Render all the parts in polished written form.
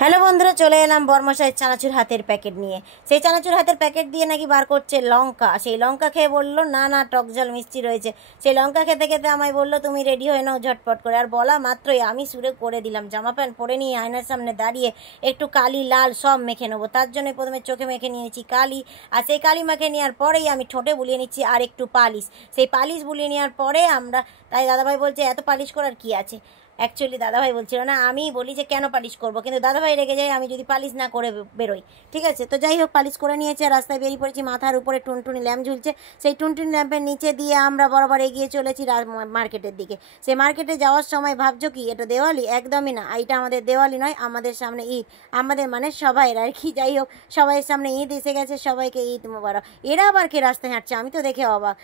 Hello বন্ধুরা, চলে এলাম বর্মশাইয়ের চানাচুর হাতের প্যাকেট নিয়ে। সেই চানাচুর হাতের প্যাকেট দিয়ে নাকি বার করছে লঙ্কা। সেই লঙ্কা খেয়ে বললো না না টক ঝাল মিষ্টি রয়েছে। সেই লঙ্কা খেতে খেতে আমায় বললো তুমি রেডি হয়ে নাও ঝটপট করে। আর বলা মাত্রই আমি শুরু করে দিলাম। জামা প্যান্ট পরে নিয়ে আয়নার সামনে দাঁড়িয়ে একটু কালি লাল সব মেখে নেবো। তার জন্য প্রথমে চোখে মেখে নিয়েছি কালি, আর সেই কালি মেখে নেওয়ার পরেই আমি ঠোঁটে বুলিয়ে নিচ্ছি আর একটু পালিশ। সেই পালিশ বুলিয়ে নেওয়ার পরে তাই দাদাভাই বলছে এত পালিশ করার কি আছে। অ্যাকচুয়ালি দাদাভাই বলছিল না, আমি বলি যে কেন পালিশ করবো, কিন্তু দাদাভাই রেগে যায় আমি যদি পালিশ না করে বেরোই। ঠিক আছে, তো যাই হোক পালিশ করে নিয়েছে। রাস্তায় বেরিয়ে পড়েছি, মাথার উপরে টুনটুনি ল্যাম্প ঝুলছে। সেই টুনটুনি ল্যাম্পের নিচে দিয়ে আমরা বরাবর এগিয়ে চলেছি মার্কেটের দিকে। সেই মার্কেটে যাওয়ার সময় ভাবছো কি এটা দেওয়ালি? একদমই না, এটা আমাদের দেওয়ালি নয়, আমাদের সামনে ঈদ। আমাদের মানে সবাই আর কি। যাই হোক, সবাই সামনে ঈদ এসে গেছে, সবাইকে ঈদ মোবারক। এরা আবার কে রাস্তায় হাঁটছে, আমি তো দেখে অবাক।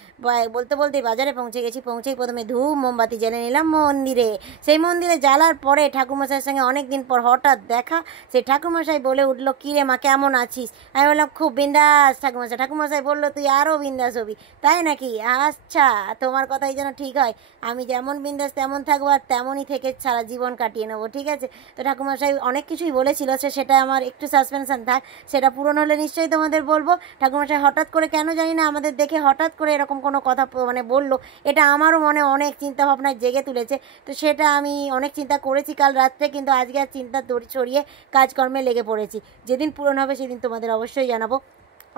বলতে বলতেই বাজারে পৌঁছে গেছি। পৌঁছেই প্রথমে ধূপ মোমবাতি জ্বেলে নিলাম মন্দিরে। সেই মন্দিরে জ্বালার পরে ঠাকুরমশাইয়ের সঙ্গে অনেকদিন পর হঠাৎ দেখা। সেই ঠাকুরমশাই বলে উঠলো কি রে মা কেমন আছিস? আমি বললাম খুব বিন্দাস ঠাকুরমশাই। ঠাকুরমশাই বললো তুই আরও বিন্দাস হবি। তাই নাকি? আচ্ছা, তোমার কথাই যেন ঠিক হয়। আমি যেমন বিন্দাস তেমন থাকবো, আর তেমনই থেকে সারা জীবন কাটিয়ে নেবো। ঠিক আছে, তো ঠাকুরমশাই অনেক কিছুই বলেছিল, সেটা আমার একটু সাসপেনশন থাক, সেটা পূরণ হলে নিশ্চয়ই তোমাদের বলবো। ঠাকুরমশাই হঠাৎ করে কেন জানি না আমাদের দেখে হঠাৎ করে এরকম কোনো কথা বললো। এটা আমারও মনে অনেক চিন্তা ভাবনায় জেগে তুলেছে। তো সেটা আমি অনেক চিন্তা করেছি কাল রাত্রে, কিন্তু আজকে আর চিন্তা ছড়িয়ে কাজকর্মে লেগে পড়েছি। যেদিন পূরণ হবে সেদিন তোমাদের অবশ্যই জানাবো।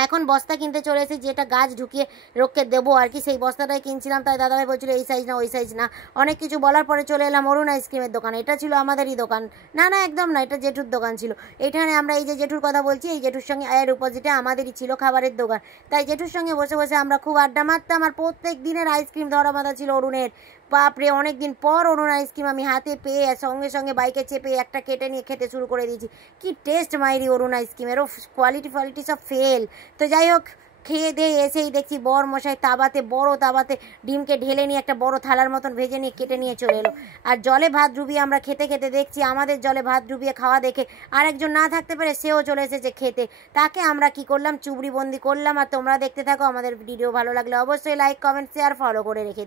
এখন বস্তা কিনতে চলে এসেছি, যেটা গাছ ঢুকিয়ে রোগকে দেবো আর কি। সেই বস্তাটাই কিনছিলাম, তাই দাদাভাই বলছিল এই সাইজ না ওই সাইজ না। অনেক কিছু বলার পরে চলে এলাম অরুণ আইসক্রিমের দোকানে। এটা ছিল আমাদেরই দোকান। না না একদম না, এটা জেঠুর দোকান ছিল। এইখানে আমরা এই যে জেঠুর কথা বলছি, এই জেঠুর সঙ্গে এর অপোজিটে আমাদেরই ছিল খাবারের দোকান। তাই জেঠুর সঙ্গে বসে বসে আমরা খুব আড্ডা মারতাম, আর প্রত্যেক দিনের আইসক্রিম ধরা বাঁধা ছিল অরুণের। বাপরে, অনেকদিন পর অরুণ আইসক্রিম আমি হাতে পেয়ে সঙ্গে সঙ্গে বাইকে চেপে একটা কেটে নিয়ে খেতে শুরু করে দিয়েছি। কি টেস্ট মাইরি অরুণ আইসক্রিমের! ও কোয়ালিটি সব ফেল। তো যাই হোক, খেয়ে দিয়ে এসেই দেখছি বর মশাই বড় তাবাতে ডিমকে ঢেলে নিয়ে একটা বড় থালার মতন ভেজে নিয়ে কেটে নিয়ে চলে এলো। আর জলে ভাত ডুবিয়ে আমরা খেতে খেতে দেখছি আমাদের জলে ভাত ডুবিয়ে খাওয়া দেখে আরেকজন না থাকতে পারে, সেও চলে এসেছে খেতে। তাকে আমরা কি করলাম, চুবড়ি বন্দি করলাম। আর তোমরা দেখতে থাকো। আমাদের ভিডিও ভালো লাগলে অবশ্যই লাইক কমেন্ট শেয়ার ফলো করে রেখে